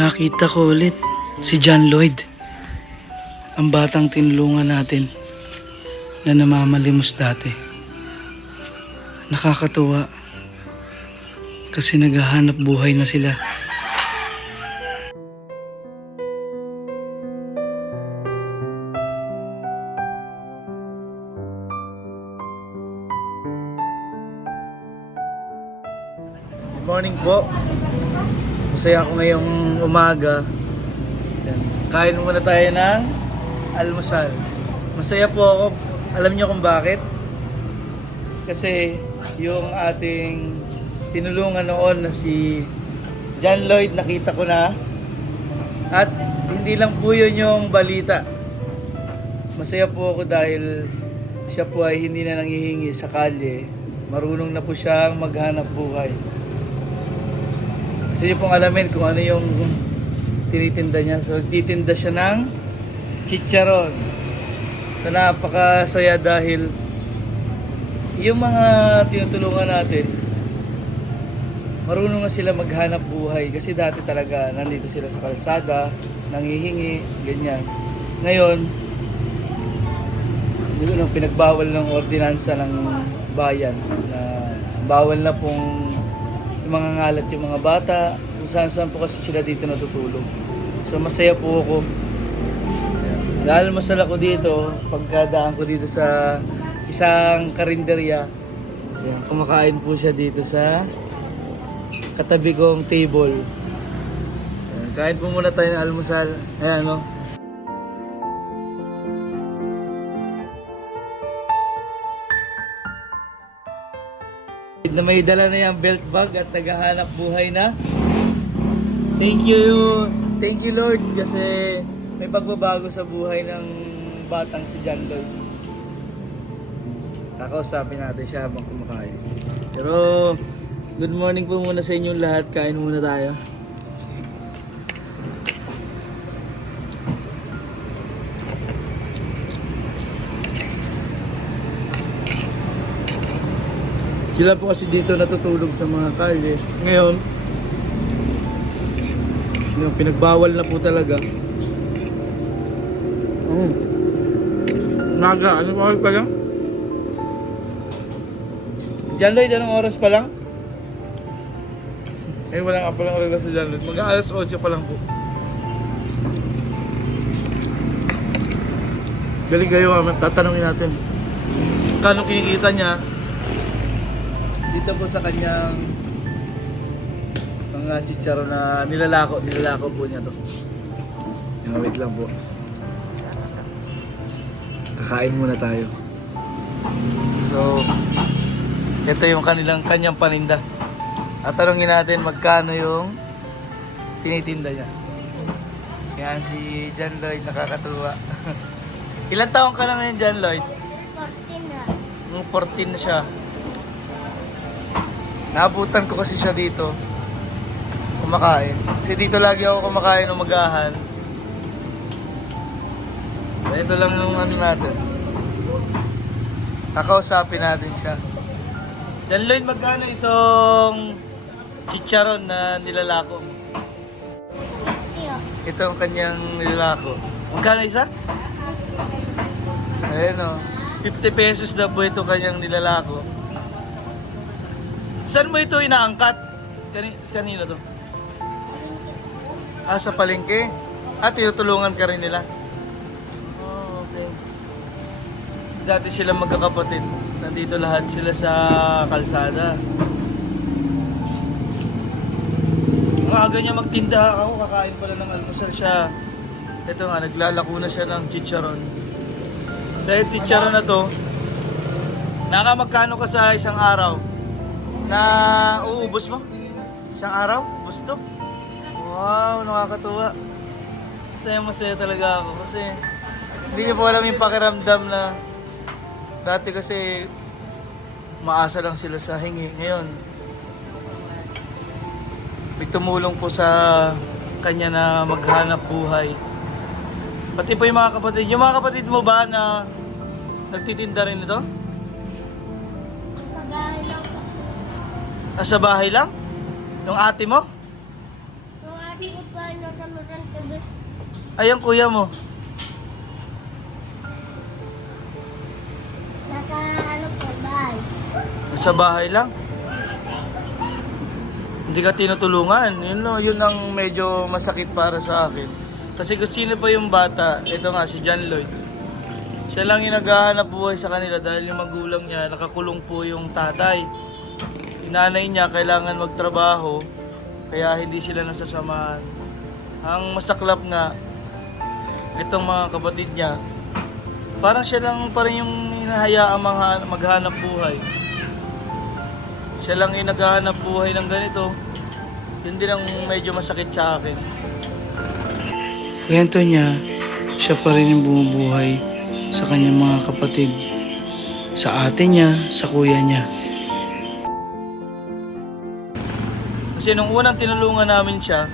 Nakita ko ulit si John Lloyd, ang batang tinulungan natin na namamalimos dati. Nakakatuwa kasi naghahanap buhay na sila. Good morning po. Masaya ako ngayong umaga. Kain muna tayo ng almusal. Masaya po ako. Alam niyo kung bakit? Kasi yung ating tinulungan noon na si John Lloyd, nakita ko na. At hindi lang po yun yung balita. Masaya po ako dahil siya po ay hindi na nanghihingi sa kalye. Marunong na po siyang maghanap buhay. Gusto niyo pong alamin kung ano yung tinitinda niya. So, titinda siya ng chicharon. So, napakasaya dahil yung mga tinutulungan natin, marunong na sila maghanap buhay. Kasi dati talaga, nandito sila sa kalsada, nanghihingi, ganyan. Ngayon, pinagbawal ng ordinansa ng bayan na bawal na pong mga ngalat yung mga bata, kung saan po kasi sila dito natutulog. So masaya po ako. Dahil masala ko dito, pagkadaan ko dito sa isang karinderya, kumakain po siya dito sa katabi kong table. Kain po muna tayo ng almusal. Ayan, no? Na may dala na yung belt bag at naghahanap buhay na. Thank you Lord kasi may pagbabago sa buhay ng batang si John Lloyd. Kakausapin natin siya habang kumakain. Pero good morning po muna sa inyong lahat. Kain muna tayo. Sila po kasi dito natutulog sa mga kalye. Ngayon, pinagbawal na po talaga. Naga, ano oras pa lang? John Lloyd, anong oras pa lang? Eh, wala nga palang oras sa John Lloyd. Mag-alas 8 pa lang po. Galing kayo, tatanungin natin. Kano kinikita niya? Dito po sa kanyang mga chicharo na nilalako po niya to. Wait lang po. Kakain muna tayo. So, ito yung kanyang paninda. At tanungin natin magkano yung tinitinda niya. Yan si John Lloyd, nakakatuwa. Ilan taong ka na ngayon, John Lloyd? 14 na. 14 na siya. Naabutan ko kasi siya dito kumakain. Kasi dito lagi ako kumakain ng magahan. Ito lang yung ano natin. Kakausapin natin siya. John Lloyd, magkano itong chicharon na nilalako mo? Ito ang kanyang nilalako. Magkano isa? Ayun o. 50 pesos na po ito kanyang nilalako. Saan mo ito inaangkat? Kanino to? Sa palengke? At tinutulungan ka rin nila? Oh, okay. Dati sila magkakapatid. Nandito lahat sila sa kalsada. Ang aga niya magtinda ako, kakain pala ng almusal siya. Ito nga, naglalako na siya ng chicharon. Sa chicharon na to, nakamagkano ka sa isang araw? Na uubos mo? Isang araw? Gusto? Wow, nakakatuwa. Masaya talaga ako kasi hindi ko po alam yung pakiramdam na dati kasi maasa lang sila sa hingi. Ngayon, may tumulong po sa kanya na maghanap buhay. Pati po yung mga kapatid. Yung mga kapatid mo ba na nagtitinda rin ito? Sa bahay lang po. Nasa bahay lang? Yung ate mo? Yung ate Hindi pa nakamuran tabi. Ay, ang kuya mo. Naka ano po, bahay. Sa bahay lang. Hindi ka tinutulungan. Yun ang medyo masakit para sa akin. Kasi kung sino pa yung bata, ito nga si John Lloyd. Siya lang yung naghahanap buhay sa kanila dahil yung magulang niya, nakakulong po yung tatay. Yung nanay niya kailangan magtrabaho, kaya hindi sila nasasamahan. Ang masaklap nga, itong mga kapatid niya, parang siya lang pa rin yung hinahayaang maghanap buhay. Siya lang yung naghahanap buhay ng ganito. Yun din ang medyo masakit sa akin. Kwento niya, siya pa rin yung bumubuhay sa kanyang mga kapatid. Sa ate niya, sa kuya niya. Kasi nung unang tinulungan namin siya,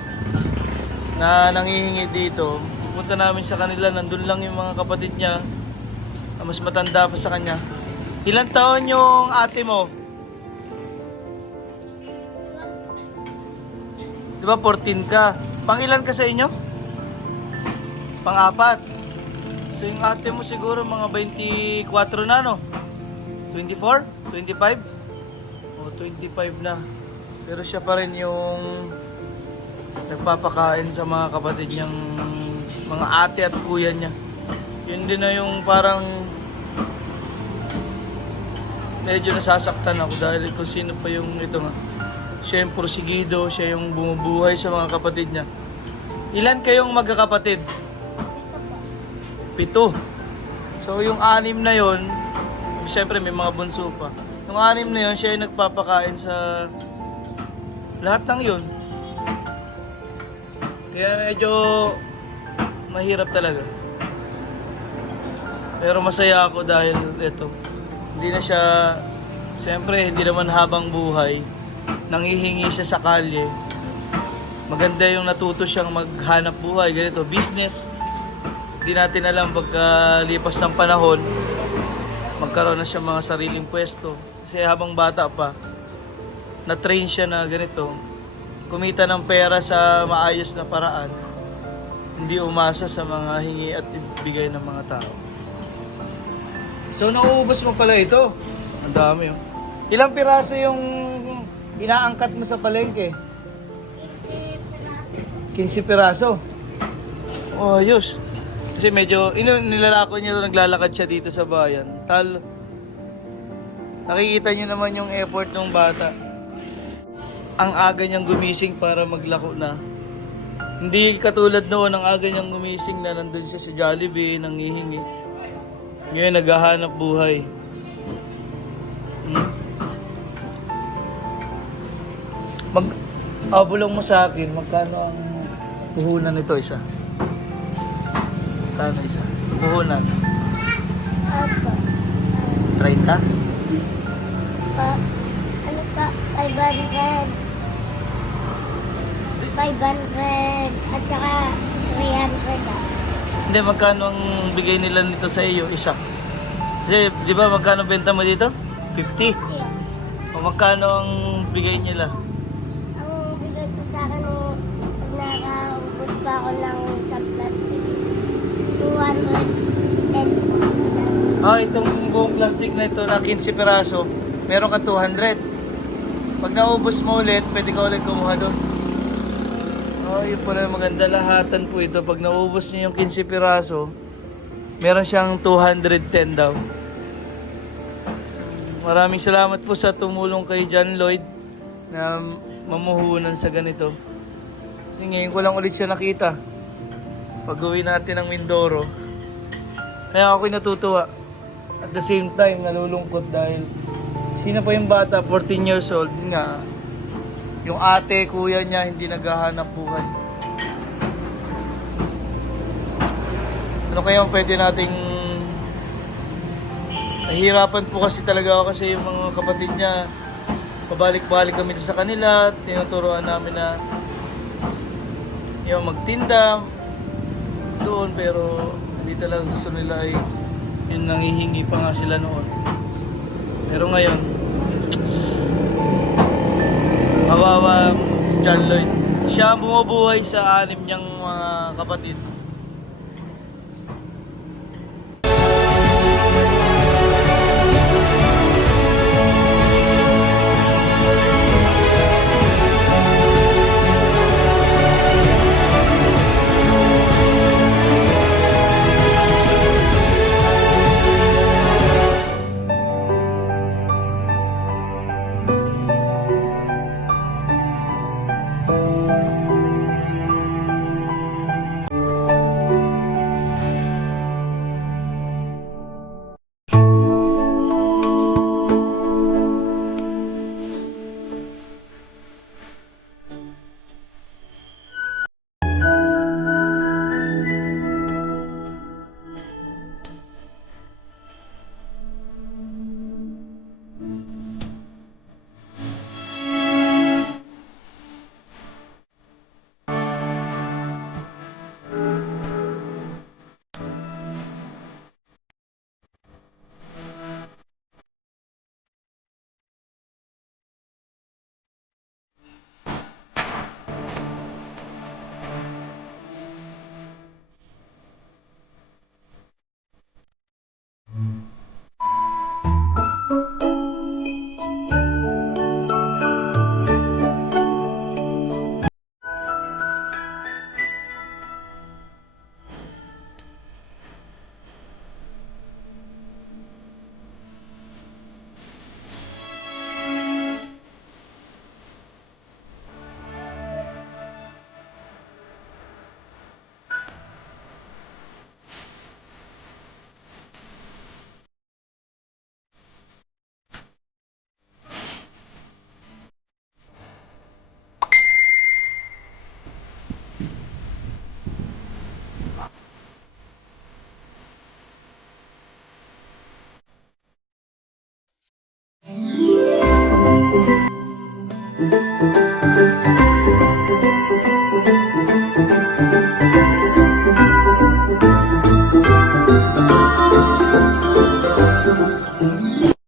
na nangihingi dito, pupunta namin sa kanila, nandun lang yung mga kapatid niya, na mas matanda pa sa kanya. Ilang taon yung ate mo? Di ba 14 ka? Pang-ilan ka sa inyo? Pang-apat. So yung ate mo siguro mga 24 na, no? 24? 25? O 25 na. Pero siya pa rin yung nagpapakain sa mga kapatid niyang mga ate at kuya niya. Yun din na yung parang medyo nasasaktan ako dahil kung sino pa yung ito nga. Siya yung porsigido, siya yung bumubuhay sa mga kapatid niya. Ilan kayong magkakapatid? Ito po. 7. So yung 6 na yon, siyempre may mga bunso pa. Yung 6 na yon, siya yung nagpapakain sa lahat ng yun. Kaya medyo mahirap talaga. Pero masaya ako dahil ito, hindi na siya, siyempre hindi naman habang buhay, nanghihingi siya sa kalye. Maganda yung natuto siyang maghanap buhay, ganito, business. Hindi natin alam pagkalipas ng panahon, magkaroon na siya mga sariling pwesto. Kasi habang bata pa, na-train siya na ganito, kumita ng pera sa maayos na paraan, hindi umasa sa mga hingi at ibigay ng mga tao. So nauubos mo pala ito. Ang dami oh. Ilang piraso yung inaangkat mo sa palengke? 15 piraso. Oh, ayos. Kasi medyo nilalako niya naglalakad siya dito sa bayan. Nakikita niyo naman yung effort ng bata. Ang aga niyang gumising para maglako na. Hindi katulad noon, ang aga niyang gumising na nandun siya sa Jollibee, nanghihingi. Ngayon, naghahanap buhay. Abulong mo sa akin, magkano ang puhunan nito isa? Magkano isa? Puhunan? Opo. 30? Ano pa? 500. 500 at saka 300. Hindi, magkano ang bigay nila nito sa iyo, isa? Kasi, di ba, magkano benta mo dito? 50? Yeah. O magkano ang bigay nila? Ang bigay ko sa akin pag nakaubos pa ako ng sa plastic, 210 po. Itong buong plastic na ito na 15 piraso, meron ka 200. Pag naubos mo ulit, pwede ka ulit kumuha doon. Yun pala maganda, lahatan po ito. Pag naubos niyo yung 15 piraso, meron siyang 210 daw. Maraming salamat po sa tumulong kay John Lloyd na mamuhunan sa ganito. Kasi ngayon ko lang ulit siya nakita. Pag-uwi natin ng Mindoro. Kaya ako'y natutuwa. At the same time, nalulungkot dahil sino pa yung bata, 14 years old nga. Yung ate, kuya niya, hindi naghahanap buhay. Ano kaya pwede nating... Nahihirapan po kasi talaga ako kasi yung mga kapatid niya, pabalik-balik kami sa kanila, tinuturuan namin na yung magtinda doon, pero hindi talaga gusto nila ay yun, nangihingi pa nga sila noon. Pero ngayon, kawawa si John Lloyd. Siya ang bumubuhay sa anim niyang mga kapatid.